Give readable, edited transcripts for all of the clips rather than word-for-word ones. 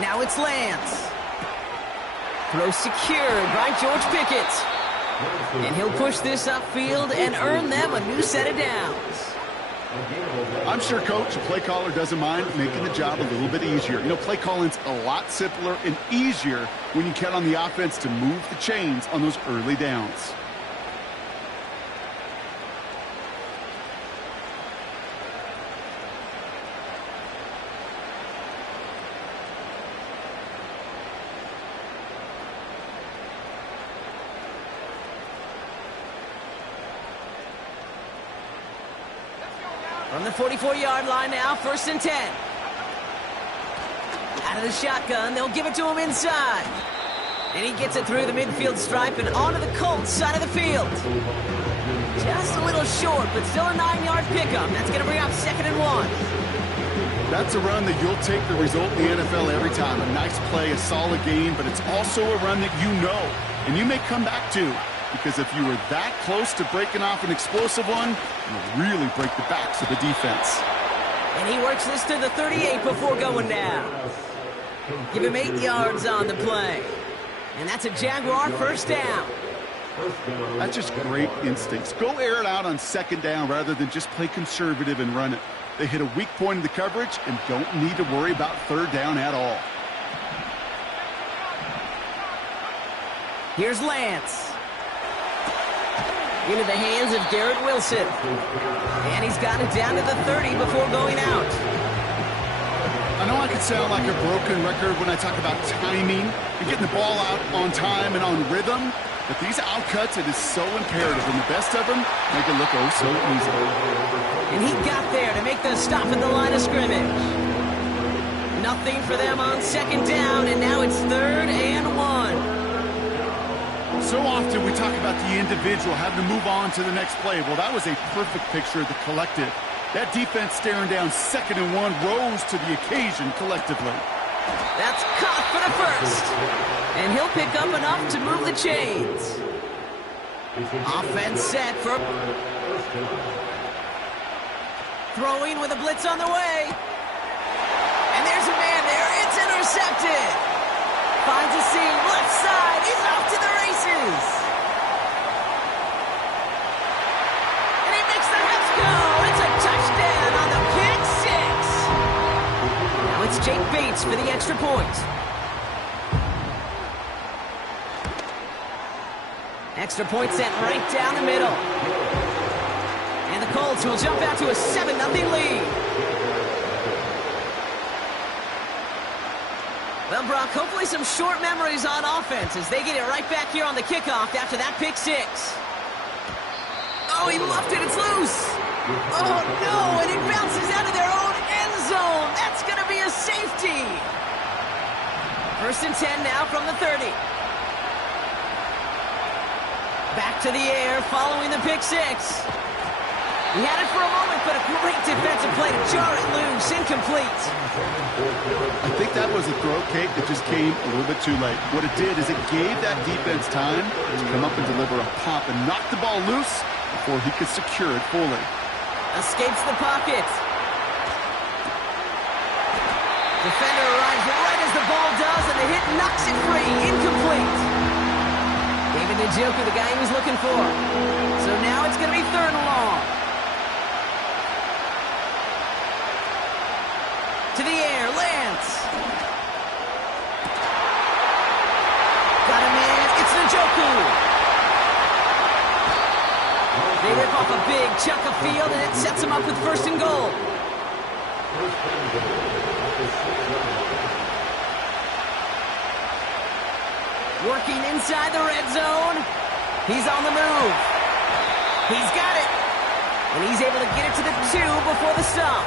Now it's Lance. Throw secured by George Pickett. And he'll push this upfield and earn them a new set of downs. I'm sure Coach, the play caller, doesn't mind making the job a little bit easier. You know, play calling's a lot simpler and easier when you count on the offense to move the chains on those early downs. From the 44-yard line now, 1st and 10. Out of the shotgun, they'll give it to him inside. And he gets it through the midfield stripe and onto the Colts side of the field. Just a little short, but still a 9-yard pickup. That's going to bring up 2nd and 1. That's a run that you'll take the result in the NFL every time. A nice play, a solid game, but it's also a run that you know and you may come back to. Because if you were that close to breaking off an explosive one, you'll really break the backs of the defense. And he works this to the 38 before going down. Give him 8 yards on the play. And that's a Jaguar 1st down. That's just great instincts. Go air it out on 2nd down rather than just play conservative and run it. They hit a weak point in the coverage and don't need to worry about 3rd down at all. Here's Lance. Into the hands of Garrett Wilson. And he's got it down to the 30 before going out. I know I could sound like a broken record when I talk about timing and getting the ball out on time and on rhythm, but these outcuts, it is so imperative, and the best of them make it look oh so easy. And he got there to make the stop at the line of scrimmage. Nothing for them on 2nd down, and now it's 3rd and 1. So often we talk about the individual having to move on to the next play. Well, that was a perfect picture of the collective. That defense staring down 2nd and 1 rose to the occasion collectively. That's caught for the 1st. And he'll pick up enough to move the chains. Offense set for throwing with a blitz on the way. And there's a man there. It's intercepted. Finds a seam, left side. He's off to the races. And he makes the refs go. It's a touchdown on the pick 6. Now it's Jake Bates for the extra point. Extra point sent right down the middle. And the Colts will jump out to a 7-0 lead. Well, Brock, hopefully some short memories on offense as they get it right back here on the kickoff after that pick 6. Oh, he muffed it. It's loose. Oh, no, and it bounces out of their own end zone. That's going to be a safety. 1st and 10 now from the 30. Back to the air following the pick 6. He had it for a moment, but a great defensive play to jar it loose. Incomplete. I think that was a throw, Kate, that just came a little bit too late. What it did is it gave that defense time to come up and deliver a pop and knock the ball loose before he could secure it fully. Escapes the pocket. Defender arrives right as the ball does, and the hit knocks it free. Incomplete. David Njoku, the guy he was looking for. So now it's going to be 3rd and long. To the air, Lance. Got a man, it's Njoku. They rip off a big chunk of field, and it sets them up with 1st and goal. Working inside the red zone. He's on the move. He's got it. And he's able to get it to the 2 before the stop.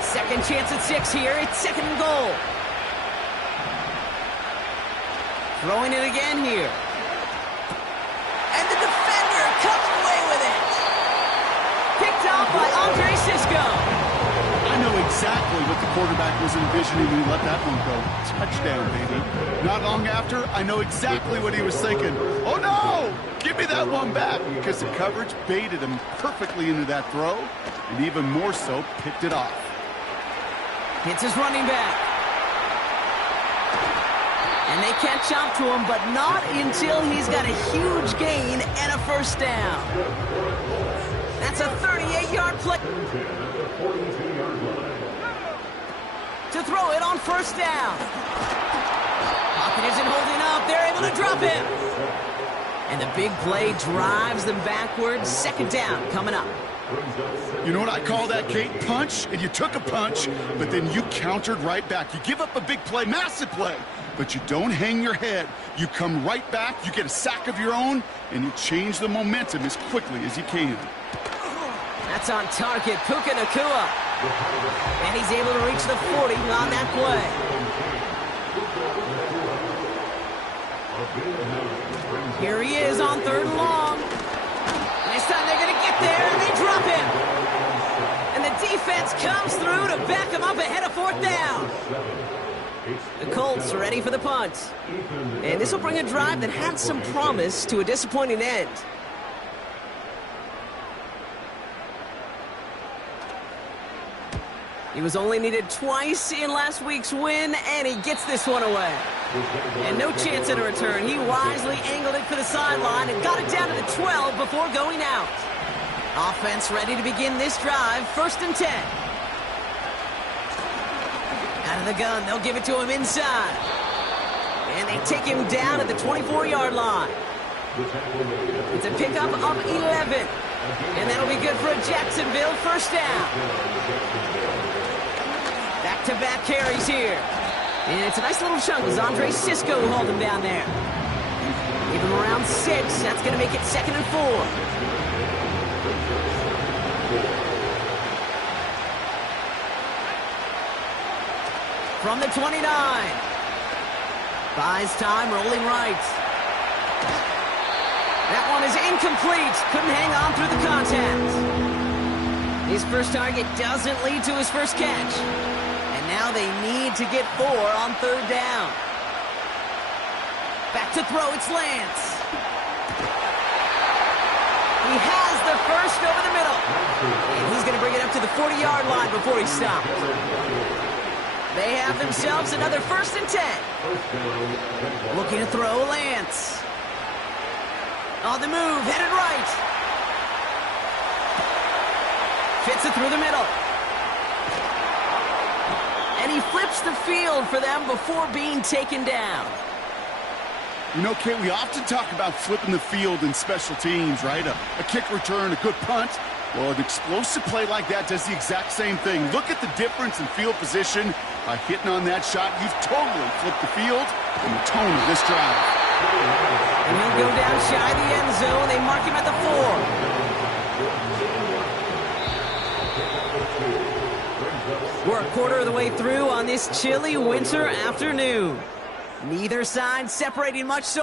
2nd chance at 6 here. It's 2nd and goal. Throwing it again here. And the defender comes away with it. Picked off by Andre Sisco. I know exactly what the quarterback was envisioning when he let that one go. Touchdown, baby. Not long after, I know exactly what he was thinking. Oh, no! Give me that one back, because the coverage baited him perfectly into that throw, and even more so, picked it off. Hits his running back. And they catch up to him, but not until he's got a huge gain and a first down. That's a 38-yard play. To throw it on first down. Pocket isn't holding up. They're able to drop him. And the big play drives them backwards. Second down coming up. You know what I call that, Kate? Punch, and you took a punch, but then you countered right back. You give up a big play, massive play, but you don't hang your head. You come right back, you get a sack of your own, and you change the momentum as quickly as you can. That's on target, Puka Nacua. And he's able to reach the 40 on that play. Here he is on third and long. This time they're going to get there, and they drop him. And the defense comes through to back him up ahead of fourth down. The Colts are ready for the punt. And this will bring a drive that had some promise to a disappointing end. He was only needed twice in last week's win, and he gets this one away. And no chance at a return. He wisely angled it for the sideline and got it down to the 12 before going out. Offense ready to begin this drive, 1st and 10. Out of the gun, they'll give it to him inside. And they take him down at the 24-yard line. It's a pickup of 11. And that'll be good for a Jacksonville first down. Back-to-back carries here. And it's a nice little chunk as Andre Sisco hauled him down there. Give him around 6. That's going to make it 2nd and 4. From the 29. Buys time, rolling right. That one is incomplete. Couldn't hang on through the contact. His first target doesn't lead to his first catch. And now they need to get 4 on third down. Back to throw, it's Lance. He has the first over the middle. And he's going to bring it up to the 40-yard line before he stops. They have themselves another 1st and 10. Looking to throw, Lance. On the move, headed right. Fits it through the middle. And he flips the field for them before being taken down. You know, Kate, we often talk about flipping the field in special teams, right? A kick return, a good punt. Well, an explosive play like that does the exact same thing. Look at the difference in field position. By hitting on that shot, you've totally flipped the field and the tone of this drive. And he'll go down shy of the end zone. They mark him at the 4. We're a quarter of the way through on this chilly winter afternoon. Neither side separating much so.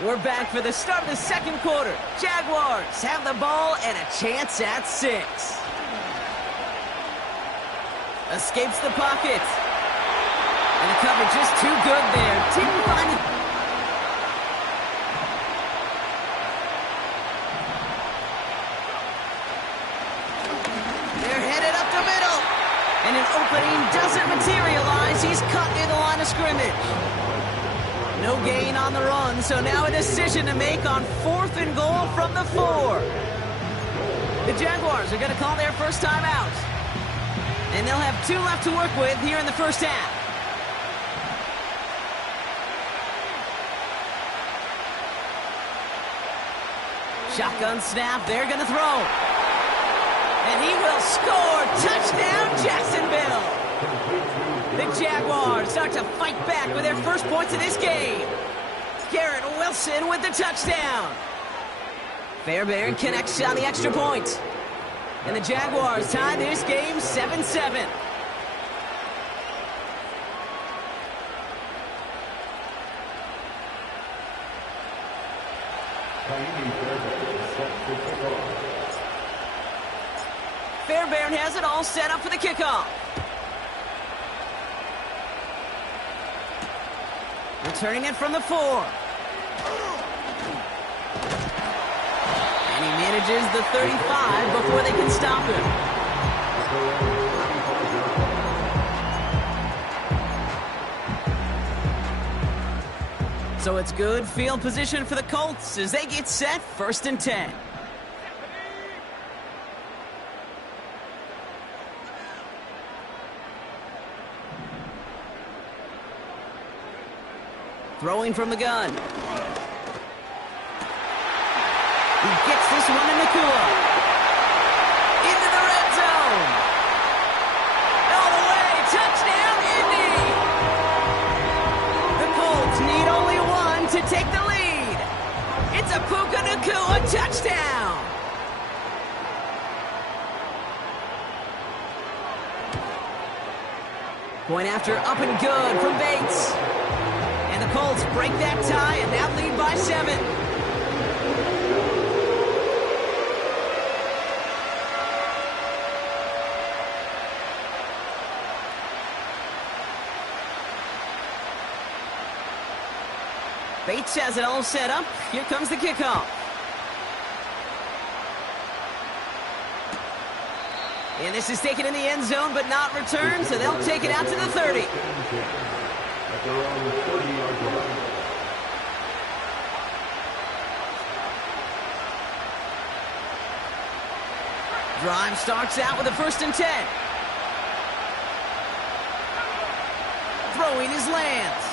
We're back for the start of the second quarter. Jaguars have the ball and a chance at 6. Escapes the pocket. And the coverage just too good there. Didn't find it. They're headed up the middle. And an opening doesn't materialize. He's cut near the line of scrimmage. No gain on the run, so now a decision to make on 4th and goal from the 4. The Jaguars are going to call their first time out. And they'll have 2 left to work with here in the first half. Shotgun snap, they're going to throw. And he will score. Touchdown, Jacksonville. The Jaguars start to fight back with their first points of this game. Garrett Wilson with the touchdown. Fairbairn connects on the extra point. And the Jaguars tie this game 7-7. Fairbairn has it all set up for the kickoff. Returning it from the 4. manages the 35 before they can stop him. So it's good field position for the Colts as they get set 1st and 10. Throwing from the gun. He gets this one in Nakua. Into the red zone. All the way. Touchdown, Indy. The Colts need only one to take the lead. It's a Puka Nakua touchdown. Point after up and good from Bates. And the Colts break that tie and now lead by 7. Bates has it all set up. Here comes the kickoff. And this is taken in the end zone but not returned, so they'll take it out to the 30. At their own 30-yard line. Drive starts out with a 1st and 10. Throwing his Lance.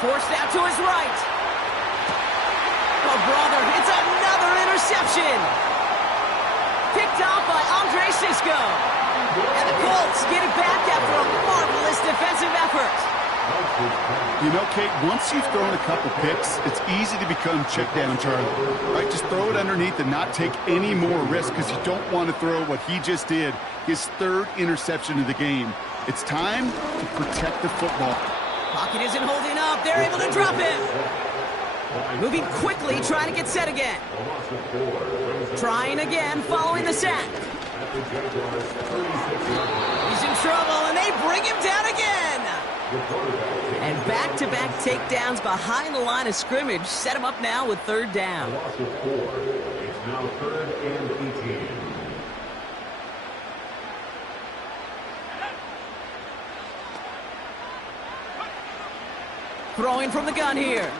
Forced out to his right. Oh, brother, it's another interception. Picked off by Andre Sisco. And the Colts get it back after a marvelous defensive effort. You know, Kate, once you've thrown a couple picks, it's easy to become check down Charlie. Right? Just throw it underneath and not take any more risk because you don't want to throw what he just did, his 3rd interception of the game. It's time to protect the football. Pocket isn't holding up. They're able to drop him. Moving quickly, trying to get set again. Trying again, following the sack. He's in trouble, and they bring him down again. And back-to-back takedowns behind the line of scrimmage set him up now with 3rd down. Loss of 4. It's now 3rd and 18. Throwing from the gun here.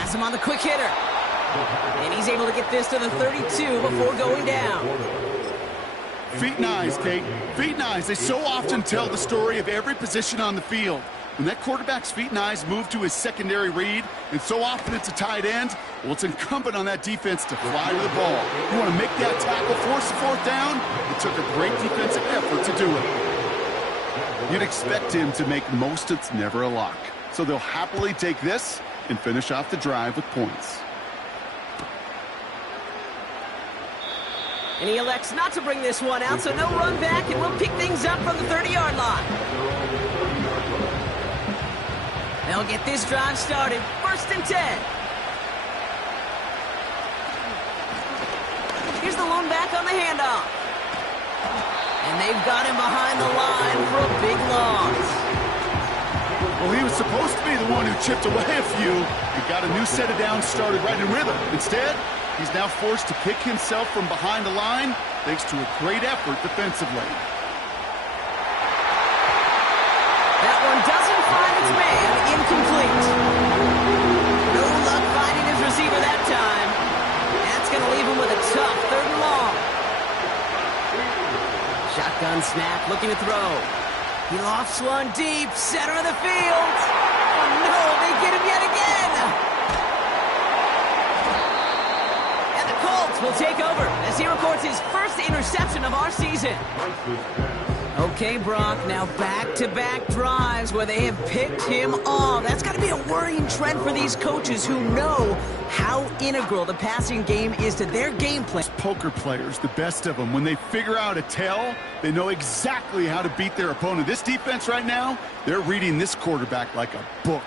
Has him on the quick hitter. And he's able to get this to the 32 before going down. Feet and eyes, Kate. Feet and eyes. They so often tell the story of every position on the field. When that quarterback's feet and eyes move to his secondary read, and so often it's a tight end, well, it's incumbent on that defense to fly to the ball. You want to make that tackle, force the 4th down? It took a great defensive effort to do it. You'd expect him to make most of it's never a lock. So they'll happily take this and finish off the drive with points. And he elects not to bring this one out, so no run back, and we'll pick things up from the 30-yard line. They'll get this drive started. 1st and 10. Here's the lone back on the handoff. And they've got him behind the line for a big loss. Well, he was supposed to be the one who chipped away a few. He got a new set of downs started right in rhythm. Instead, he's now forced to pick himself from behind the line thanks to a great effort defensively. That one doesn't find its man. Incomplete. No luck finding his receiver that time. That's going to leave him with a tough 3rd and long. Shotgun snap, looking to throw. He lofts one deep, center of the field. Oh no, they get him yet again. And the Colts will take over as he records his 1st interception of our season. Okay, Brock, now back-to-back drives where they have picked him off. That's got to be a worrying trend for these coaches who know how integral the passing game is to their game plan. Poker players, the best of them, when they figure out a tell, they know exactly how to beat their opponent. This defense right now, they're reading this quarterback like a book.